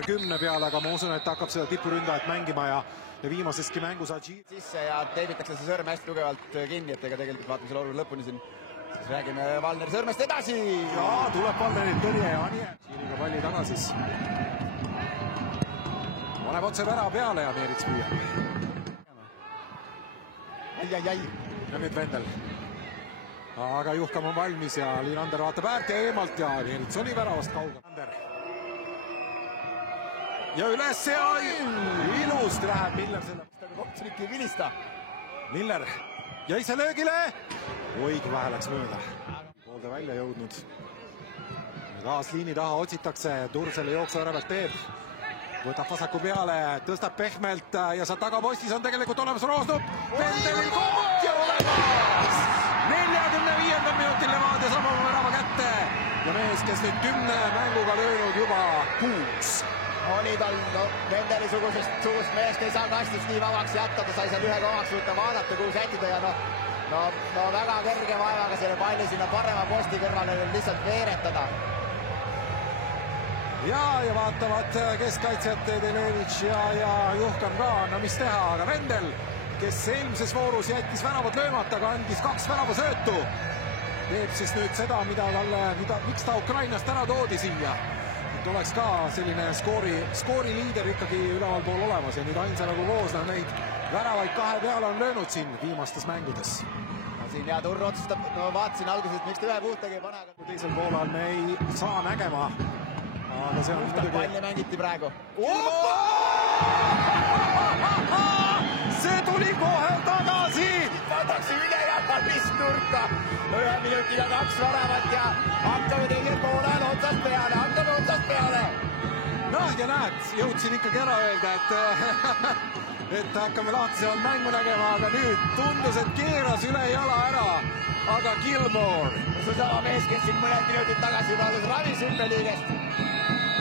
number 10 peale, aga ma usun, et hakkab seda tipuründajat mängima ja viimaseski mängus sisse ja teibitakse see sõrm hästi tugevalt kinni, et ega tegelikult vaatame selle olukorra lõpuni siin. Siis räägime Valneri sõrmest edasi. Ja tuleb Valnerilt tõrje ja Anier. Siiniga palli tagasis. Paneb otse vära peale ja Meerits püüab. Ai. Ja nüüd Vendel. Aga Juhkam on valmis ja Liinander vaatab äärt ja eemalt ja Meerits oli väravast kaugel. Ja üles ja ilusti läheb Miller selle. Koptsunik ei vilista. Miller ja ise löögile. Oi, kui vähe läks mööda. Poolde välja jõudnud. Taas liini taha otsitakse. Tursele jooksu ära pealt teeb. Võtab vasaku peale, tõstab pehmelt ja seal tagapostis on tegelikult olemas Roosnup. Vendelil koht ja olemas! 45. minutil Levadia saab oma värava kätte. Ja mees, kes nüüd 10 mänguga löönud juba 6. Oli tal Vendeli sugust meest ei saa kastist nii vabaks jätta, ta sai seal ühe kohaks võtta vaadata, kuhu sätida ja no väga kerge vaevaga selle palli sinna parema posti kõrvale lihtsalt veeretada. Ja vaatavad keskkaitsjad Delevitš ja Juhkam ka, no mis teha, aga Vendel, kes eelmises voorus jättis väravad löömata, aga andis 2 väravasöötu, teeb siis nüüd seda, miks ta Ukrainast ära toodi siia. Et oleks ka selline skoori liider ikkagi üleval pool olemas ja nüüd Ainsalugu koos neid väravaid 2 peale on löönud siin viimastes mängudes. Siin hea Turr otsustab, vaatasin alguses, et miks ta ühe puhtagi ei pane. Teisel poolel me ei saa nägema. Aga see on muidugi... Palli mängiti praegu. See tuli kohe tagasi! Vaadatakse üle ja pallist nurka. 1 minutiga 2 väravat ja hakkame teisel poolel otsast peale. Noh, ja näed, jõudsin ikkagi ära öelda, et hakkame lahtisemalt mängu nägema, aga nüüd tundus, et keeras üle jala ära. Aga Gilmore. See sama mees, kes siin mõned minutit tagasi alles ravis hüppeliigest.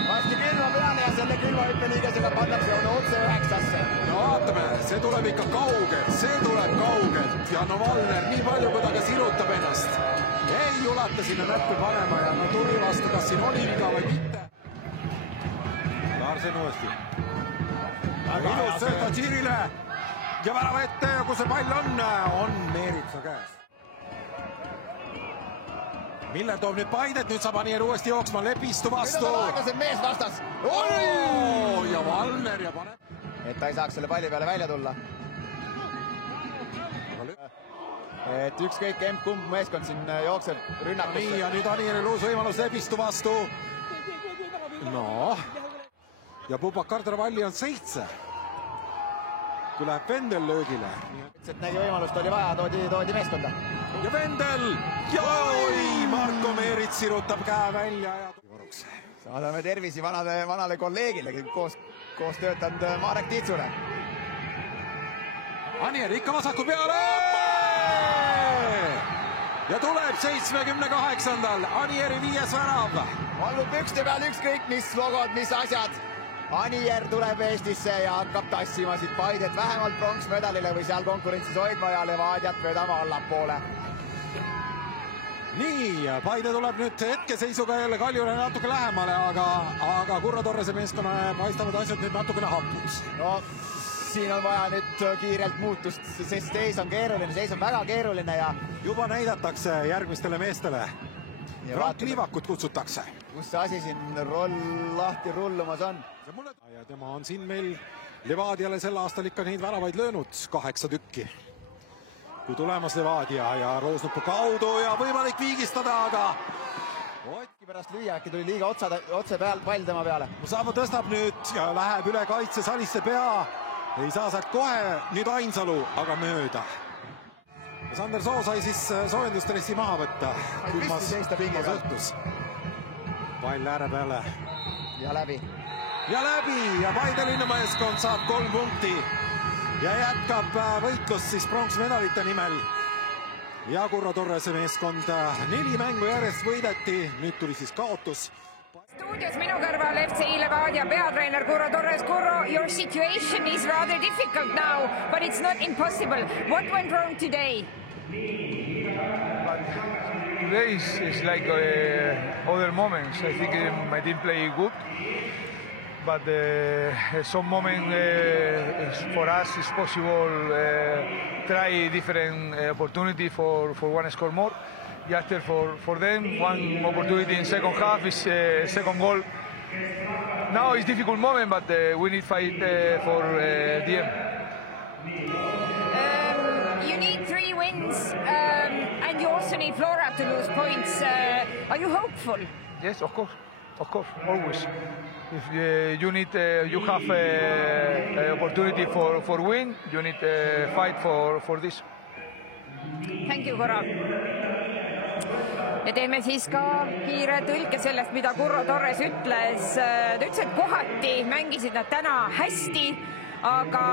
Vasti külma peale ja selle külma hüppeliigesega pannakse otse 9-sse. No vaatame, see tuleb ikka kaugelt ja no Valner nii palju, kui ta ka sirutab ennast. Ei ulata sinna näppe panema ja no Turri vastu, kas siin oli viga või mitte. Larsen uuesti. Ilus sööta Tšiirile ja värava ette ja kus see pall on Meeritsa käes. Miller toob nüüd Paidet, nüüd saab Anier uuesti jooksma Lepistu vastu. Nüüd on aeglasem mees vastas. Ja Valner ja paneb. Et ta ei saaks selle palli peale välja tulla. Et ükskõik kumb meeskond siin jookseb rünnakusse. Nii ja nüüd Anieril uus võimalus Lepistu vastu. No. Ja Pupakar Travalli on 7. Kui läheb Vendel löögile. Et nägi võimalust oli vaja, toodi meeskonda. Ja Vendel! Ja oi! Marko Meerits sirutab käe välja. Saadame tervisi vanale kolleegile, koos töötanud Marek Tiitsule. Anier ikka vasaku peale! Ja tuleb 78. Anieri 5. värav. Allub pükste peal ükskõik mis logod, mis asjad. Anier tuleb Eestisse ja hakkab tassima siit Paidet vähemalt pronksmedalile või seal konkurentsis hoidma ja Levadiat vedama allapoole. Nii, Paide tuleb nüüd hetkeseisuga jälle Kaljule natuke lähemale, aga Kurro Torrese meeskonna paistavad asjad nüüd natukene hapud. No, siin on vaja nüüd kiirelt muutust, sest seis on keeruline, seis on väga keeruline ja... Juba näidatakse järgmistele meestele. Frank Liivakut kutsutakse. Kus see asi siin lahti rullumas on? Ja tema on siin meil Levadiale sel aastal ikka neid väravaid löönud 8 tükki. Kui tulemas Levadia ja Roosnupu kaudu ja võimalik viigistada, aga... Pärast lüüa, äkki tuli liiga otse pall tema peale. Saabo tõstab nüüd ja läheb üle kaitse Salisse pea. Ei saa sealt kohe nüüd Ainsalu, aga mööda. Sander Soo sai siis soojendustressi maha võtta. Külmas õhtus. Pall ääre peale. Ja läbi. Ja Paide linnameeskond saab 3 punkti ja jätkab võitlust siis pronksmedalite nimel. Ja Kurro Torrese meeskond 4 mängu järjest võideti, nüüd tuli siis kaotus. Stuudios minu kõrval FCI Levadia peatreener Kurro Torres. Kurro, your situation is rather difficult now, but it's not impossible. What went wrong today? Today is like other moments. I think my team played good. but some moment for us is possible try different opportunity for one score more. Just for them, one opportunity in second half is second goal. Now it's difficult moment, but we need fight for the end. You need 3 wins, and you also need Flora to lose points. Are you hopeful? Yes, of course, always. If you need, you have opportunity for win, you need fight for this. Thank you, korra. Ja teeme siis ka kiire tõlke sellest, mida Curro Torres ütles. Ta ütles, et kohati mängisid nad täna hästi, aga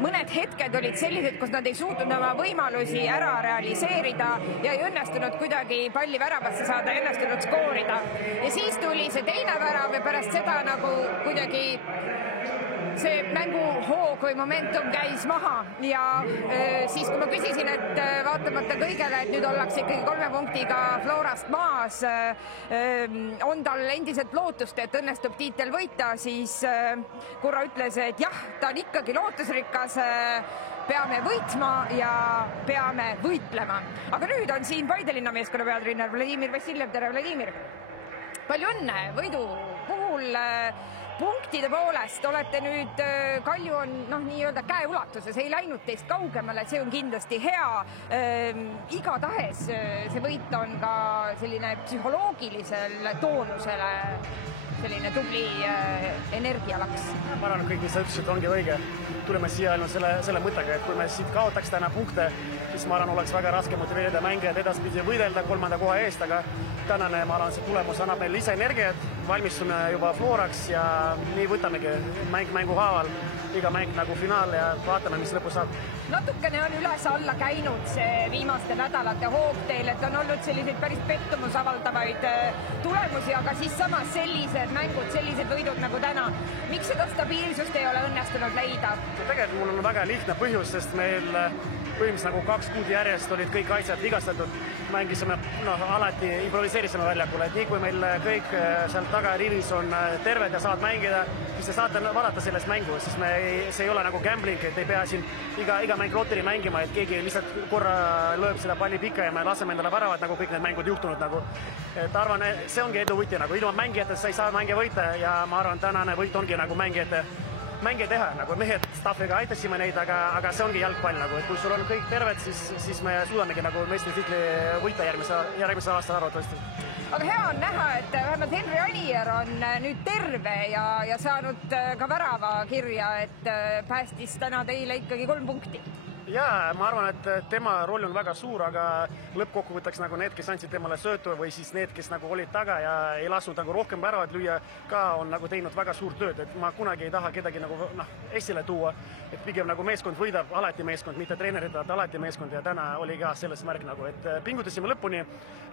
mõned hetked olid sellised, kus nad ei suutnud oma võimalusi ära realiseerida ja ei õnnestunud kuidagi palli väravasse saada, ei õnnestunud skoorida. Ja siis tuli see teine värav ja pärast seda nagu kuidagi see mänguhoog või momentum käis maha ja siis kui ma küsisin, et vaatamata kõigele, et nüüd ollakse ikkagi 3 punktiga Florast maas, on tal endiselt lootust, et õnnestub tiitel võita, siis Curro ütles, et jah, ta on ikkagi lootusrikas, peame võitma ja peame võitlema. Aga nüüd on siin Paide linna meeskonna peatreener Vladimir Vassiljev. Tere, Vladimir! Palju õnne võidu puhul! Punktide poolest olete nüüd, Kalju on nii-öelda käeulatuses, ei läinud teist kaugemale, see on kindlasti hea. Igatahes see võit on ka selline psühholoogilisel toonusele selline tubli energialaks. Ma arvan, et kõik, mis sa ütlesid, ongi õige. Tuleme siia ainult selle mõttega, et kui me siit kaotaks täna punkte, siis ma arvan, oleks väga raske motiveerida mängijad edaspidi võidelda 3. koha eest, aga tänane, ma arvan, see tulemus annab meile lisaenergiat, valmistume juba Floraks ja nii võtamegi mängu haaval, iga mäng nagu finaal ja vaatame, mis lõpus saab. Natukene on üles-alla käinud see viimaste nädalate hoog teil, et on olnud selliseid päris pettumusavaldavaid tulemusi, aga siis samas sellised mängud, sellised võidud nagu täna. Miks seda stabiilsust ei ole õnnestunud leida? Tegelikult mul on väga lihtne põhjus, sest meil põhimõtteliselt nagu 2 kuud järjest olid kõik asjad vigastatud. Mängisime, alati improviseerisime väljakule, et nii kui meil kõik seal taga rivis on terved ja saavad mängida, siis te saate vaadata sellest mängu, sest see ei ole nagu gambling, et ei pea siin iga mäng loteri mängima, et keegi lihtsalt korra lööb seda palli pikka ja me laseme endale väravad, nagu kõik need mängud juhtunud nagu. Et arvan, see ongi edu võti, nagu ilma mängijatest sa ei saa mänge võita ja ma arvan, tänane võit ongi nagu mängijate teha, nagu mehed staffiga aitasime neid, aga see ongi jalgpall nagu, et kui sul on kõik terved, siis me suudamegi nagu meistritiitli võita järgmise aasta arvatavasti. Aga hea on näha, et vähemalt Henri Anier on nüüd terve ja saanud ka värava kirja, et päästis täna teile ikkagi 3 punkti. Jaa, ma arvan, et tema roll on väga suur, aga lõppkokkuvõtteks nagu need, kes andsid temale söötu või siis need, kes nagu olid taga ja ei lasnud nagu rohkem väravad lüüa, ka on nagu teinud väga suurt tööd, et ma kunagi ei taha kedagi nagu esile tuua, et pigem nagu meeskond võidab, alati meeskond, mitte treenerid, alati meeskond ja täna oli ka selles märk nagu, et pingutasime lõpuni,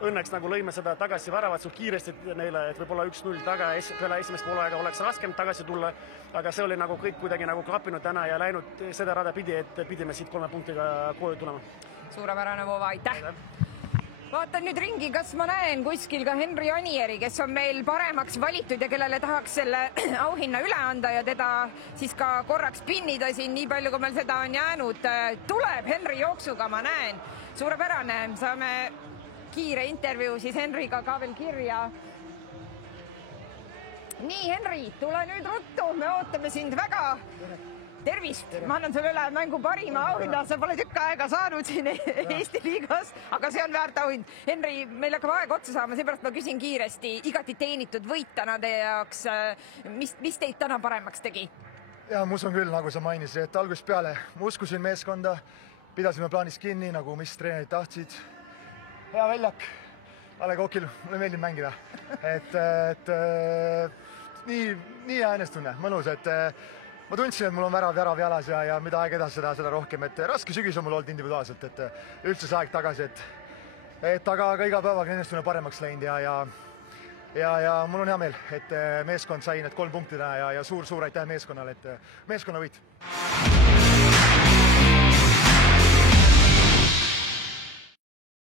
õnneks nagu lõime seda tagasi väravat suht kiiresti neile, et võib-olla 1-0 taga peale esimest poolaega oleks raskem tagasi tulla, aga see oli nagu kõik kuidagi nagu klappinud täna ja läinud seda rada pidi, et pidime siit 3 punktiga koju tulema. Suurepärane, Vova, aitäh! Vaatan nüüd ringi, kas ma näen kuskil ka Henri Anieri, kes on meil paremaks valitud ja kellele tahaks selle auhinna üle anda ja teda siis ka korraks pinnida siin, nii palju kui meil seda on jäänud. Tuleb Henri jooksuga, ma näen. Suurepärane, saame kiire intervjuu siis Henriga ka veel kirja. Nii, Henri, tule nüüd ruttu, me ootame sind väga. Tervist, ma annan sulle üle mängu parima auhinna, sa pole tükk aega saanud siin Eesti liigas, aga see on väärt auhind. Henri, meil hakkab aeg otsa saama, seepärast ma küsin kiiresti, igati teenitud võit täna teie jaoks. Mis teid täna paremaks tegi? Ja, ma usun küll, nagu sa mainisid, et algusest peale ma uskusin meeskonda, pidasime plaanist kinni, nagu mis treenerid tahtsid. Hea väljak, Ale Kokil, mulle meeldib mängida. Et nii äänestunne, mõnus, et ma tundsin, et mul on värav jalas ja mida aeg edasi seda rohkem, et raske sügis on mul olnud individuaalselt, et üldse see aeg tagasi, et aga iga päevaga ennestune paremaks läinud ja mul on hea meel, et meeskond sai need 3 punktida ja suur aitäh meeskonnale, et meeskonna võit.